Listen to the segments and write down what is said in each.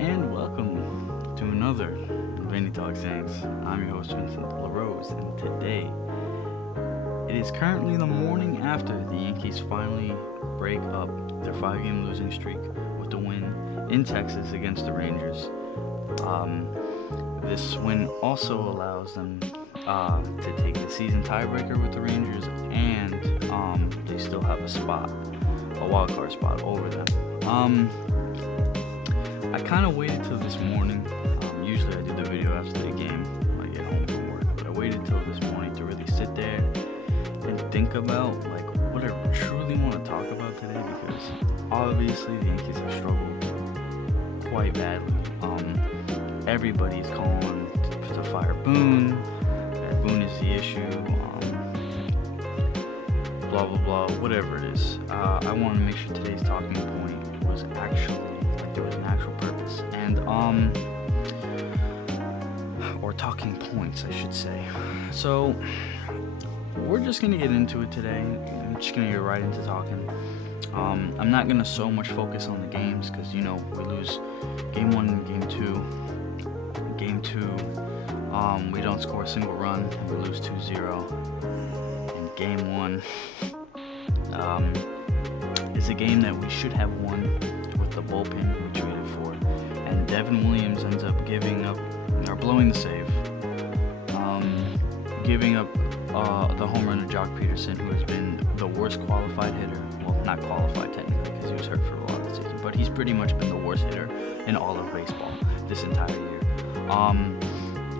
and welcome to another Vinny Talk Saints. I'm your host Vincent LaRose, and today it is currently the morning after the Yankees finally break up their 5-game losing streak with the win in Texas against the Rangers. This win also allows them to take the season tiebreaker with the Rangers, and they still have a wild card spot over them. I kind of waited till this morning. Usually I do the video after the game when I get home from work, but I waited till this morning to really sit there and think about what I truly want to talk about today, because obviously the Yankees have struggled quite badly. Everybody's calling to fire Boone. That Boone is the issue. Blah blah blah. Whatever it is, I want to make sure today's talking point was actually there was an actual purpose, and or talking points, I should say. So we're just gonna get into it today. I'm just gonna get right into talking. I'm not gonna so much focus on the games, because we lose game 1 and game 2. Game 2, we don't score a single run, and we lose 2-0. And game 1 is a game that we should have won with the bullpen we traded for, and Devin Williams ends up blowing the save, giving up the home run to Jock Peterson, who has been the worst qualified hitter. Well, not qualified technically, because he was hurt for a lot of the season, but he's pretty much been the worst hitter in all of baseball this entire year.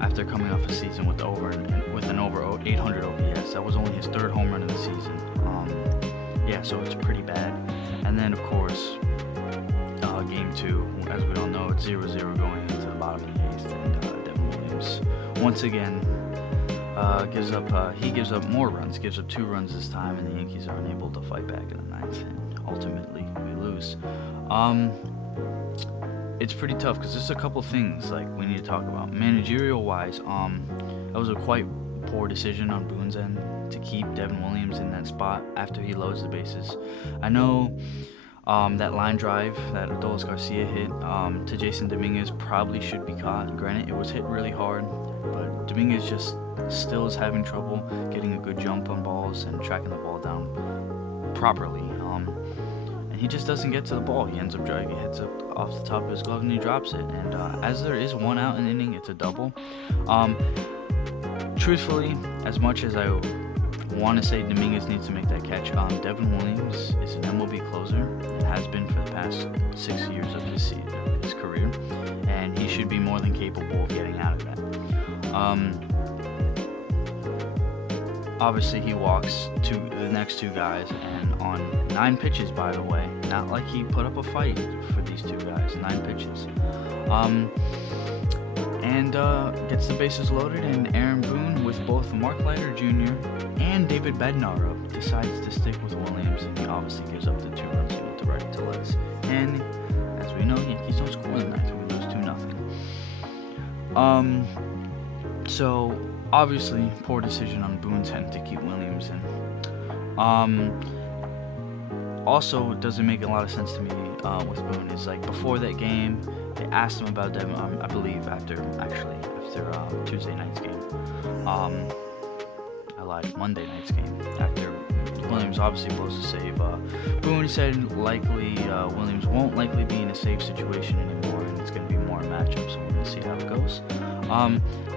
After coming off a season with an over 800 OPS, that was only his third home run of the season. So it's pretty bad. And then of course, game 2, as we all know, it's 0-0 going into the bottom of the 8th, and Devin Williams once again gives up more runs, gives up 2 runs this time, and the Yankees are unable to fight back in the 9th, and ultimately we lose. It's pretty tough, because there's a couple things we need to talk about. Managerial wise, that was a quite poor decision on Boone's end to keep Devin Williams in that spot after he loads the bases. I know that line drive that Adolis Garcia hit to Jason Dominguez probably should be caught. Granted, it was hit really hard, but Dominguez just still is having trouble getting a good jump on balls and tracking the ball down properly. And he just doesn't get to the ball. He ends up driving, he hits up off the top of his glove, and he drops it. And as there is 1 out in the inning, it's a double. Truthfully, as much as I want to say Dominguez needs to make that catch, Devin Williams is an MLB closer and has been for the past 6 years of his career, and he should be more than capable of getting out of that. Obviously, he walks to the next 2 guys, and on 9 pitches, by the way, not like he put up a fight for these 2 guys, 9 pitches, and gets the bases loaded, and Aaron Boone, with both Mark Leiter Jr. and David Bednar up, decides to stick with Williams, and he obviously gives up the 2 runs he went to right to left. And as we know, Yankees don't score in the 9th, we lose 2-0. So obviously, poor decision on Boone's end to keep Williams in. Also, it doesn't make a lot of sense to me with Boone is before that game, they asked him about Devin, I believe after Tuesday night's game. I lied, Monday night's game. After Williams obviously blows the save, Boone said likely Williams won't likely be in a save situation anymore, and it's going to be more a matchup, so we're going to see how it goes.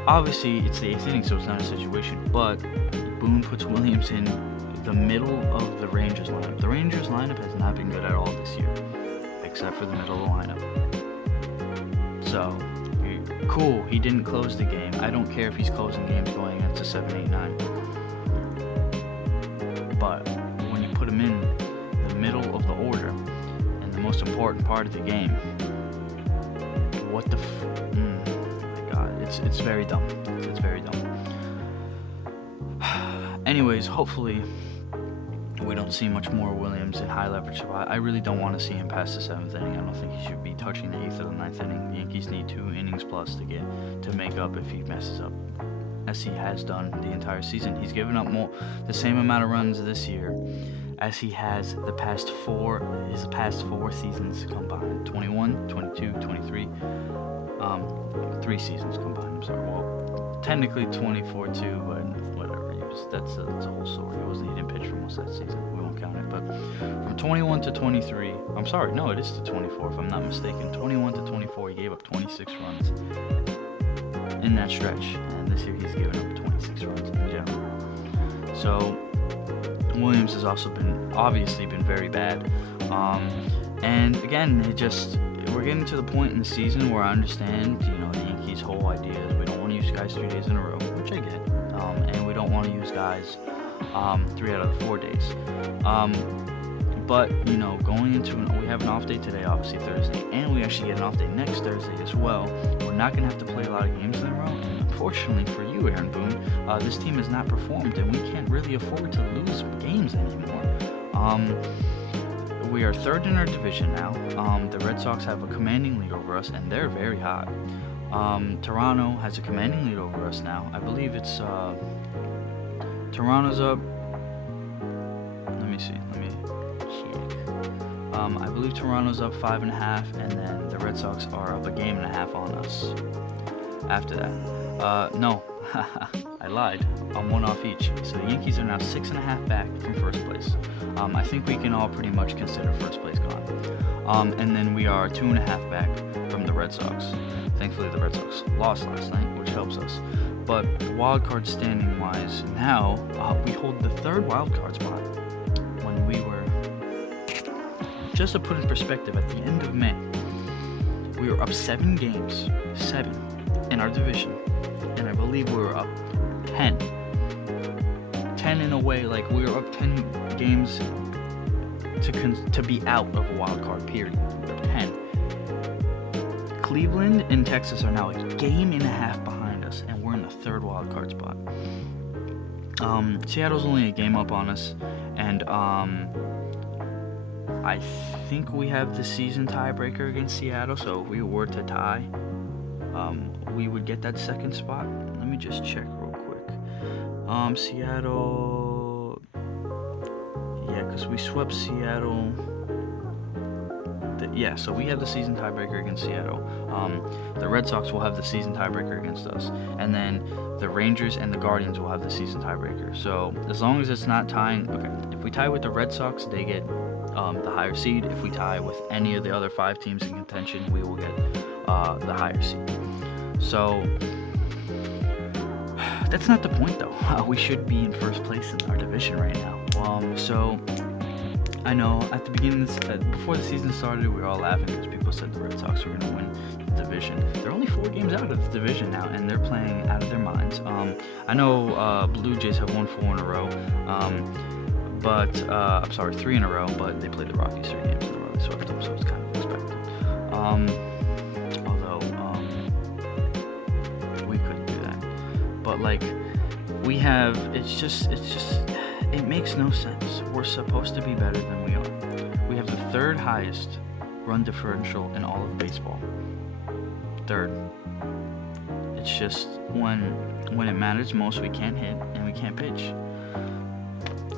Obviously, it's the 8th inning, so it's not a situation, but Boone puts Williams in the middle of the Rangers lineup. The Rangers lineup has not been good at all this year, except for the middle of the lineup. So, cool, he didn't close the game. I don't care if he's closing games going into 7, 8, 9. But when you put him in the middle of the order and the most important part of the game, what the my God, it's very dumb. It's very dumb. Anyways, hopefully we don't see much more Williams in high leverage spot. I really don't want to see him past the 7th inning. I don't think he should be touching the 8th or the 9th inning. The Yankees need 2 innings plus to make up if he messes up, as he has done the entire season. He's given up the same amount of runs this year as he has his past four seasons combined, 21, 22, 23, 3 seasons combined. I'm sorry. Well, technically 24 too, but whatever. That's a whole story. He didn't pitch for most of that season. We won't count it. But from 21 to 23, I'm sorry, no, it is to 24 if I'm not mistaken. 21 to 24, he gave up 26 runs in that stretch, and this year he's given up 26 runs in general. So Williams has also obviously been very bad. And again, we're getting to the point in the season where I understand, the Yankees' whole idea is we don't want to use guys 3 days in a row, which I get, and we don't want to use guys 3 out of the 4 days. But going into we have an off day today, obviously Thursday, and we actually get an off day next Thursday as well. We're not going to have to play a lot of games in a row, and unfortunately for you, Aaron Boone, this team has not performed, and we can't really afford to lose games anymore. We are 3rd in our division now. The Red Sox have a commanding lead over us, and they're very hot. Toronto has a commanding lead over us now. I believe it's Toronto's up. Let me see. Let me check. I believe Toronto's up 5.5, and then the Red Sox are up 1.5 games on us. After that, no, I lied. I'm 1 off each. So the Yankees are now 6.5 back from first place. I think we can all pretty much consider first place gone. And then we are 2.5 back from the Red Sox. Thankfully, the Red Sox lost last night, which helps us. But wild card standing wise, now we hold the 3rd wild card spot. When we were, just to put in perspective, at the end of May, we were up 7 games, 7 in our division, and I believe we were up 10 in a way, like we were up 10 games to be out of a wild card period. We were up 10. Cleveland and Texas are now 1.5 games behind us, and we're in the 3rd wild card spot. Seattle's only 1 game up on us, and I think we have the season tiebreaker against Seattle, so if we were to tie, we would get that 2nd spot. Let me just check real quick. Seattle, yeah, because we swept Seattle. So we have the season tiebreaker against Seattle. The Red Sox will have the season tiebreaker against us, and then the Rangers and the Guardians will have the season tiebreaker. So as long as it's not tying, okay, if we tie with the Red Sox, they get the higher seed. If we tie with any of the other 5 teams in contention, we will get the higher seed. So that's not the point, though. We should be in first place in our division right now. So I know at the beginning, before the season started, we were all laughing because people said the Red Sox were going to win the division. They're only 4 games out of the division now, and they're playing out of their minds. I know Blue Jays have won 4 in a row, I'm sorry, 3 in a row, but they played the Rockies 3 games in a row. They swept them, so it's kind of expected. Although we couldn't do that. But it makes no sense. We're supposed to be better than we are. We have the 3rd highest run differential in all of baseball. 3rd. It's just when it matters most, we can't hit and we can't pitch.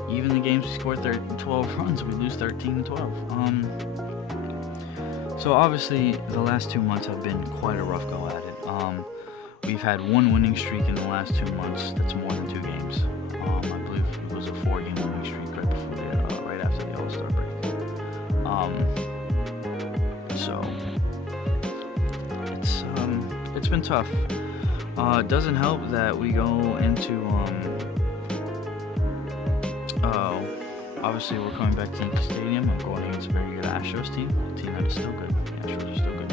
Even the games we score 12 runs, we lose 13-12. So obviously, the last 2 months have been quite a rough go at it. We've had 1 winning streak in the last 2 months. That's more than 2 games. I believe it was a 4-game winning streak right after the All-Star break. So it's been tough. It doesn't help that we go into obviously we're coming back to Yankee Stadium and going against a very good Astros team. A team that is still good. The Astros are still good.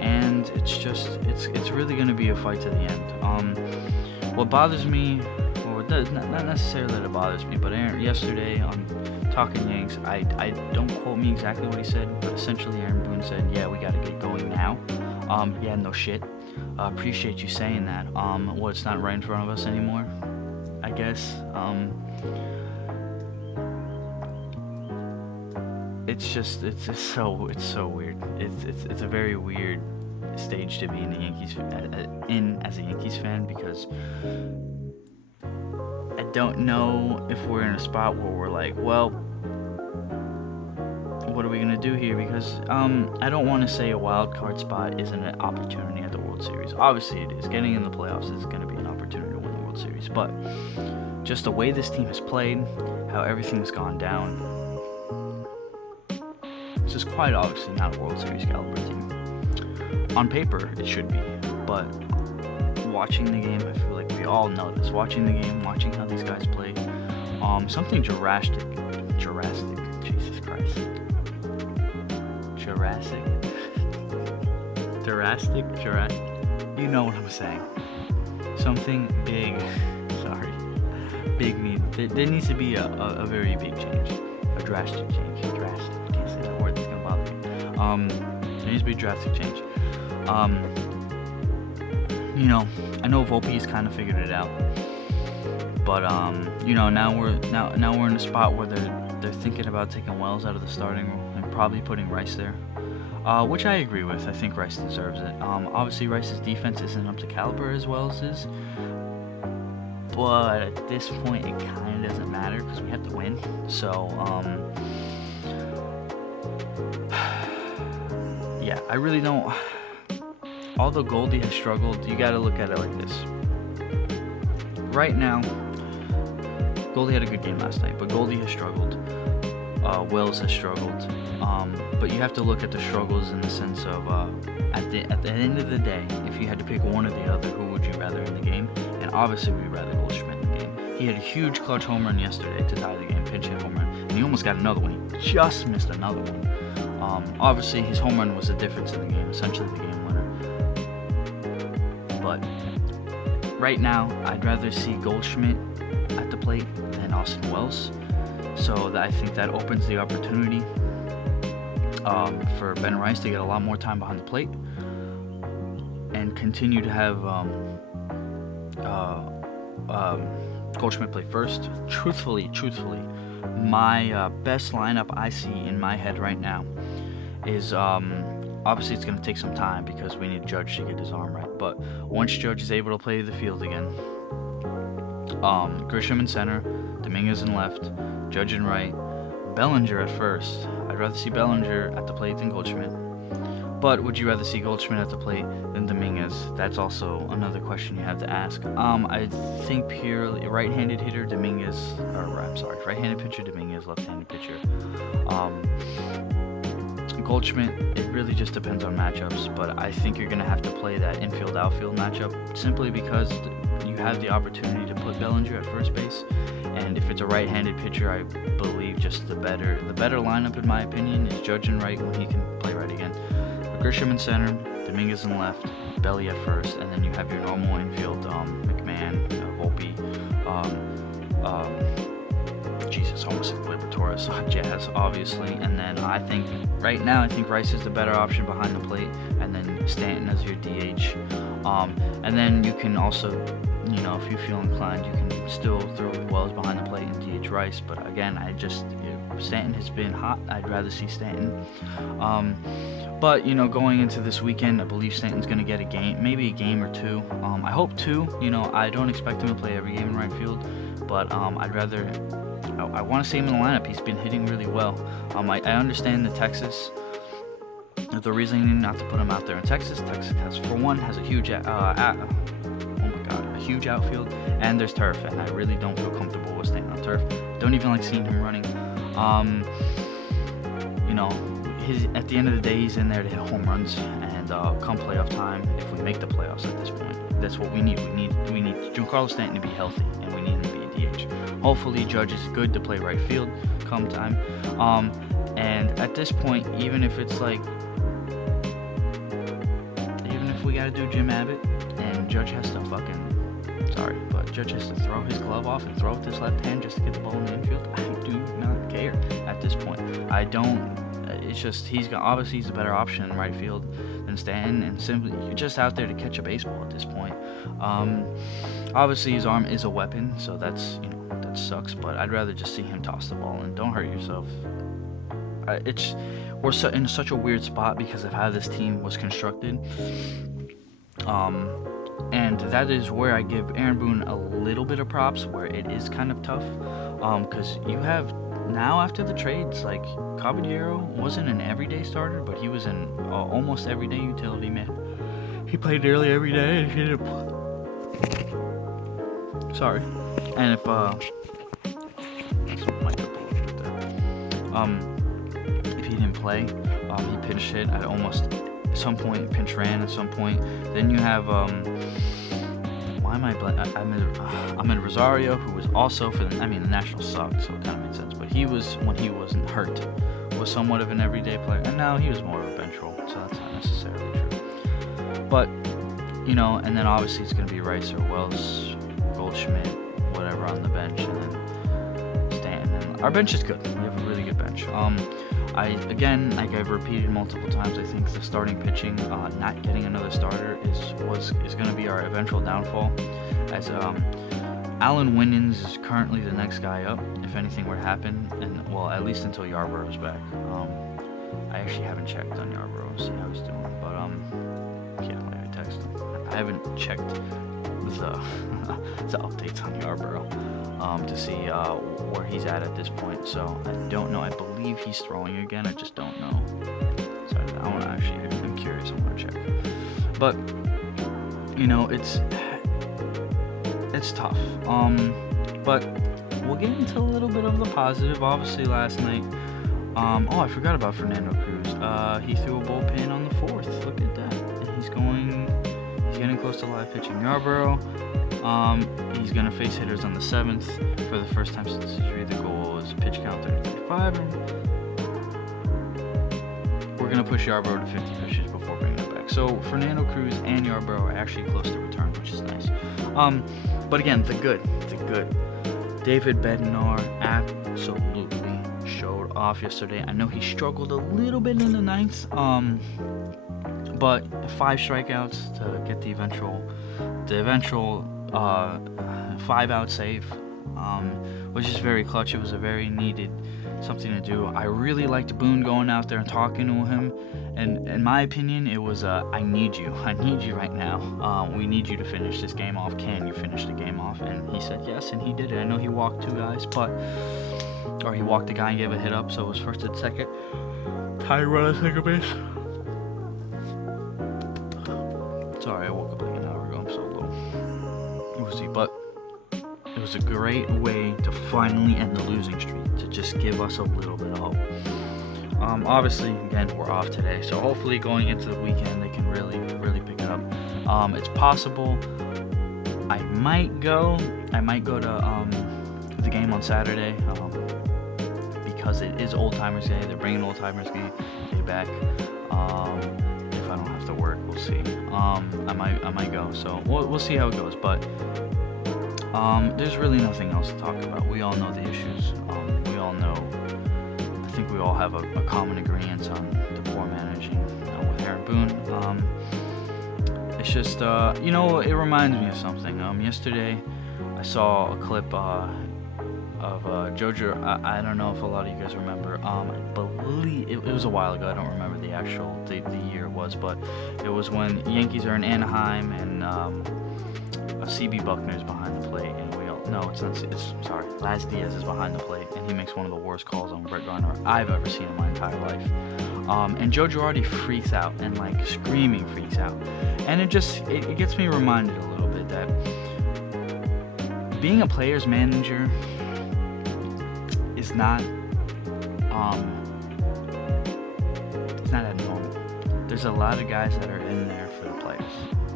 And it's really going to be a fight to the end. What bothers me, or it does, not necessarily that it bothers me, but Aaron, yesterday on Talking Yanks, I don't quote me exactly what he said, but essentially Aaron Boone said, yeah, we got to get going now. Yeah, no shit. Appreciate you saying that. It's not right in front of us anymore, I guess. It's so weird. It's a very weird stage to be in the Yankees as a Yankees fan, because I don't know if we're in a spot where we're like, well, what are we going to do here? Because I don't want to say a wild card spot isn't an opportunity at the World Series. Obviously it is. Getting in the playoffs is going to be an opportunity to win the World Series. But just the way this team has played, how everything's gone down, it's just quite obviously not a World Series caliber team. On paper, it should be. But watching the game, I feel like we all know this. Watching the game, watching how these guys play, something Jurassic, Jesus Christ. Jurassic. You know what I'm saying. Something big. Sorry. Big mean. There needs to be a very big change. A drastic change. Drastic. I can't say that word. It's going to bother me. There needs to be a drastic change. I know Volpe's kind of figured it out. But, now we're in a spot where they're thinking about taking Wells out of the starting room and probably putting Rice there. Which I agree with. I think Rice deserves it. Obviously, Rice's defense isn't up to caliber as Wells is. But at this point, it kind of doesn't matter because we have to win. So, yeah, I really don't. Although Goldie has struggled, you got to look at it like this. Right now, Goldie had a good game last night, but Goldie has struggled. Wells has struggled. But you have to look at the struggles in the sense of at the end of the day, if you had to pick one or the other, who would you rather in the game? And obviously, we'd rather Goldschmidt in the game. He had a huge clutch home run yesterday to tie the game, pinch hit home run, and he almost got another one. He just missed another one. Obviously, his home run was the difference in the game, essentially the game winner. But right now, I'd rather see Goldschmidt at the plate than Austin Wells. So I think that opens the opportunity for Ben Rice to get a lot more time behind the plate and continue to have Goldschmidt play first. Truthfully, my best lineup I see in my head right now is obviously it's going to take some time because we need Judge to get his arm right. But once Judge is able to play the field again, Grisham in center, Dominguez in left, Judge in right, Bellinger at first. I'd rather see Bellinger at the plate than Goldschmidt. But would you rather see Goldschmidt at the plate than Dominguez? That's also another question you have to ask. I think purely right-handed hitter Dominguez, right-handed pitcher Dominguez, left-handed pitcher Goldschmidt. It really just depends on matchups, but I think you're going to have to play that infield-outfield matchup simply because you have the opportunity to put Bellinger at first base. And if it's a right-handed pitcher, I believe just the better lineup, in my opinion, is Judge in right when he can play right again. Grisham in center, Dominguez in left, Belly at first, and then you have your normal infield, McMahon, Volpe, almost like Liberatore, Jazz, obviously. And then I think Rice is the better option behind the plate, and then Stanton as your DH. And then you can also, if you feel inclined, you can still throw Wells behind the plate and DH Rice. But again, Stanton has been hot. I'd rather see Stanton. But, going into this weekend, I believe Stanton's going to get a game, maybe a game or two. I hope two. I don't expect him to play every game in right field, but I want to see him in the lineup. He's been hitting really well. I understand the reasoning not to put him out there in Texas. Texas has a huge huge outfield, and there's turf, and I really don't feel comfortable with staying on turf. Don't even like seeing him running. At the end of the day, he's in there to hit home runs, and come playoff time, if we make the playoffs at this point, that's what we need. We need Giancarlo Stanton to be healthy, and we need him to be a DH. Hopefully, Judge is good to play right field come time. And at this point, even if we gotta do Jim Abbott, and Judge has to Judge has to throw his glove off and throw with his left hand just to get the ball in the infield, I do not care at this point. I don't. It's just he's a better option in right field than Stanton, and simply you're just out there to catch a baseball at this point. Obviously his arm is a weapon, so that sucks. But I'd rather just see him toss the ball and don't hurt yourself. We're in such a weird spot because of how this team was constructed. And that is where I give Aaron Boone a little bit of props, where it is kind of tough, because you have now after the trades, like, Caballero wasn't an everyday starter, but he was an almost everyday utility man. He played nearly every day, and he didn't play. Sorry. And if he didn't play, he pinch hit at almost some point, pinch ran at some point. Then you have why am I Ahmed Rosario, who was also for the Nationals sucked, so it kind of made sense. But he was, when he wasn't hurt, was somewhat of an everyday player, and now he was more of a bench role, so that's not necessarily true. But and then obviously it's going to be Rice or Wells, Goldschmidt, whatever on the bench, and then Stanton. And our bench is good. We have a really good bench. Like I've repeated multiple times, I think the starting pitching, not getting another starter is going to be our eventual downfall. As Alan Winans is currently the next guy up, if anything were to happen, and well, at least until Yarborough's back. I actually haven't checked on Yarborough to see how he's doing, but yeah, I text him. I haven't checked the updates on Yarborough to see where he's at this point. So I don't know. I believe he's throwing again. I just don't know. So I'm curious. I want to check. But it's tough. But we'll get into a little bit of the positive. Obviously, last night. I forgot about Fernando Cruz. He threw a bullpen on the 4th. Look at that. And he's getting close to live pitching. Yarborough. He's going to face hitters on the 7th for the first time since history. The goal is pitch count 35. And we're going to push Yarborough to 50 pitches before bringing it back. So Fernando Cruz and Yarborough are actually close to return, which is nice. But again, the good. David Bednar absolutely showed off yesterday. I know he struggled a little bit in the 9th, but 5 strikeouts to get the eventual 5-out save, which is very clutch. It was a very needed something to do. I really liked Boone going out there and talking to him, and in my opinion, it was I need you right now. We need you to finish this game off. Can you finish the game off? And he said yes, and he did it. I know he walked 2 guys, or he walked a guy and gave a hit up, so it was first and second. Ty run at second base. Sorry, I woke up like an hour ago. I'm so low. Woozy, but it was a great way to finally end the losing streak, to just give us a little bit of hope. Obviously, again, we're off today, so hopefully going into the weekend they can really, really pick it up. It's possible I might go to the game on Saturday, because it is Old Timers Day. They're bringing Old Timers Day back. If I don't have to work, we'll see. I might go. So we'll see how it goes. But there's really nothing else to talk about. We all know the issues. We all know. I think we all have a common agreement on the poor managing with Aaron Boone. It's just it reminds me of something. Yesterday I saw a clip of Jojo. I don't know if a lot of you guys remember. I believe it was a while ago. I don't remember the actual the year it was, but it was when Yankees are in Anaheim and CB Buckner's behind the plate, and Laz Diaz is behind the plate, and he makes one of the worst calls on Brett Garner I've ever seen in my entire life. And Joe Girardi freaks out, and like screaming freaks out, and it gets me reminded a little bit that being a player's manager is not it's not abnormal. There's a lot of guys that are in there for the players.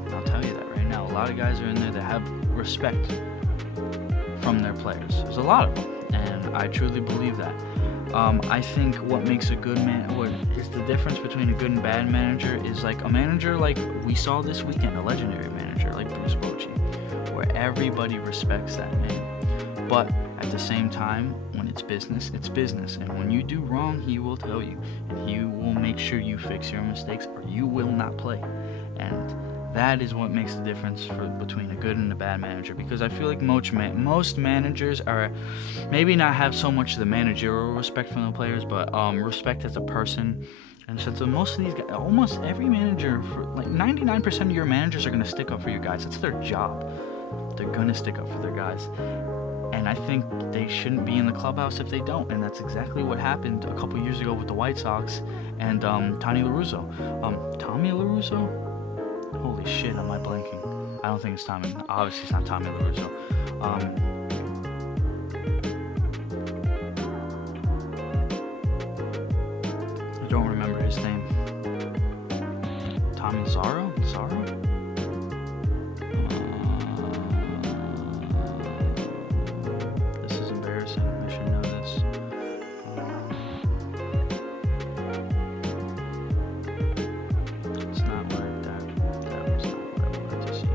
And I'll tell you that right now. A lot of guys are in there that have respect from their players. There's a lot of them, and I truly believe that. I think what makes a good what is the difference between a good and bad manager is like a manager like we saw this weekend, a legendary manager like Bruce Bochy, where everybody respects that man. But at the same time, when it's business, and when you do wrong, he will tell you, and he will make sure you fix your mistakes, or you will not play. And that is what makes the difference between a good and a bad manager, because I feel like most managers are maybe not have so much the managerial respect from the players, but respect as a person. And so most of these guys, almost every manager, like 99% of your managers are going to stick up for your guys. It's their job. They're going to stick up for their guys. And I think they shouldn't be in the clubhouse if they don't. And that's exactly what happened a couple years ago with the White Sox and Tommy La Russa. Tommy La Russa? Holy shit, am I blanking? I don't think it's Tommy. Obviously, it's not Tommy La Russa. I don't remember his name. Tommy Zaro? This is embarrassing. I should know this. It's not what that was not what I wanted to see.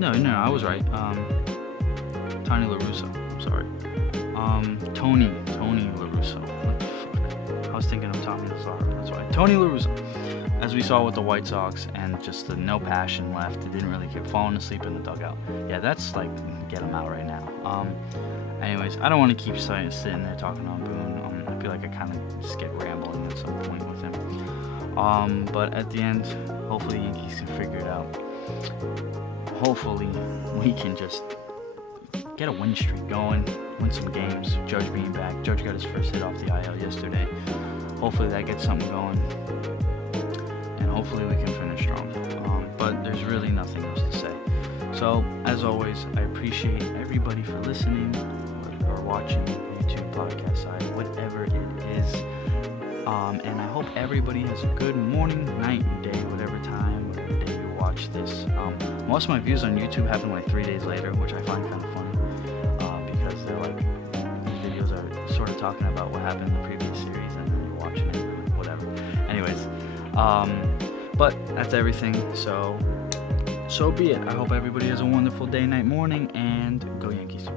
No, I was right. Tony La Russa. I'm sorry. Tony La Russa. What the fuck? I was thinking of Tommy Lazzaro. That's why. Tony La Russa. As we saw with the White Sox, and just the no passion left. They didn't really keep falling asleep in the dugout. Yeah, that's like, get him out right now. Anyways, I don't want to keep sitting there talking on Boone. I feel like I kind of just get rambling at some point with him. But at the end, hopefully the Yankees can figure it out. Hopefully we can just get a win streak going, win some games. Judge being back. Judge got his first hit off the IL yesterday. Hopefully that gets something going. And hopefully we can finish strong. But there's really nothing else to say. So, as always, I appreciate everybody for listening or watching YouTube, podcast side, whatever it is. And I hope everybody has a good morning, night, day, whatever day you watch this. Most of my views on YouTube happen like 3 days later, which I find kind of funny, because they're like, these videos are sort of talking about what happened in the previous series, and then you're watching it, and whatever. Anyways, but that's everything, so be it. I hope everybody has a wonderful day, night, morning, and go Yankees.